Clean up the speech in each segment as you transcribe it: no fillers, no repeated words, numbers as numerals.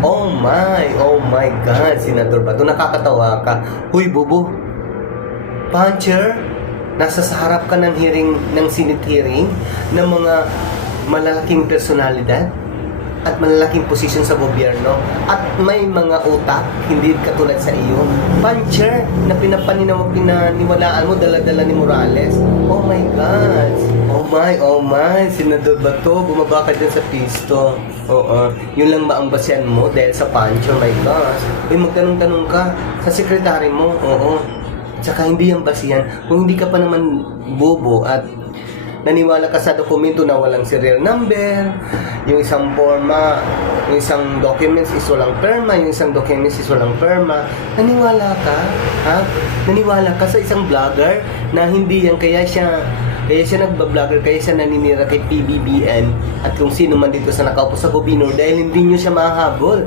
Oh my God, Senador Bato, nakakatawa ka. Huy, bubo, puncher, nasa sa harap ka ng hearing, ng Senate hearing, ng mga malalaking personalidad at malalaking posisyon sa gobyerno at may mga utak, hindi katulad sa iyo. Puncher, na pinaniwalaan mo, dala-dala ni Morales. Oh my God. Oh my, Senador Bato, bumaba ka dyan sa pisto. Oo, yun lang ba ang basyan mo dahil sa puncher? My gosh. Uy, magtanong-tanong ka sa sekretary mo. Oo. Tsaka hindi yung basihan. Kung hindi ka pa naman bobo at naniwala ka sa dokumento na walang serial number, yung isang forma, yung isang documents is walang perma, yung isang documents is walang perma, naniwala ka? Ha? Naniwala ka sa isang vlogger na hindi yan, kaya siya nagbablogger, kaya siya naninira kay PBBM at kung sino man dito sa nakaupo sa gobyerno dahil hindi nyo siya mahabol.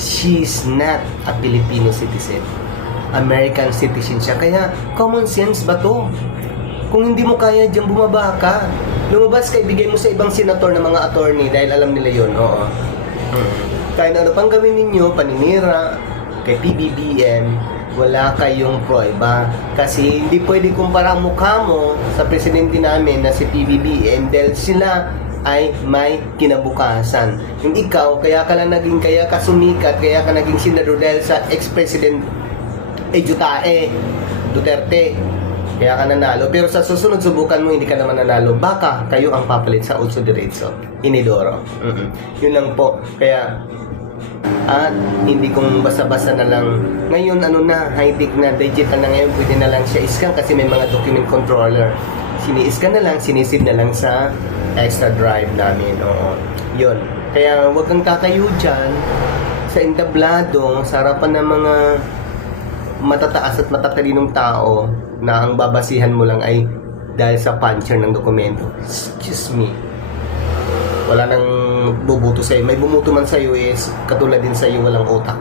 She's not a Filipino citizen. American citizen siya. Kaya common sense ba to? Kung hindi mo kaya dyan, bumaba ka. Lumabas ka, ibigay mo sa ibang senator na mga attorney dahil alam nila yun. Oo. Kahit ano pang gawin ninyo, paninira kay PBBM, wala kayong prueba. Kasi hindi pwede kumpara ang mukha mo sa presidente namin na si PBBM dahil sila ay may kinabukasan. Yung ikaw, kaya ka sumikat, kaya ka naging senador dahil sa ex-president Duterte. Kaya ka nanalo. Pero sa susunod subukan mo, hindi ka naman nanalo. Baka kayo ang papalit sa Ulso Diretso. Inidoro. Yun lang po. Kaya, at hindi kong basa-basa na lang. Ngayon, high-tech na, digital na ngayon, pwede na lang siya iscan kasi may mga document controller. Sini-scan na lang, sinisave na lang sa extra drive namin. Oo. Yun. Kaya, huwag kang tatayo dyan sa entablado, sa harapan ng mga matataas at matatalinong tao na ang babasihan mo lang ay dahil sa puncher ng dokumento. Excuse me. Wala nang bubuto sa'yo. May bumuto man sa'yo is katulad din sa'yo walang utak.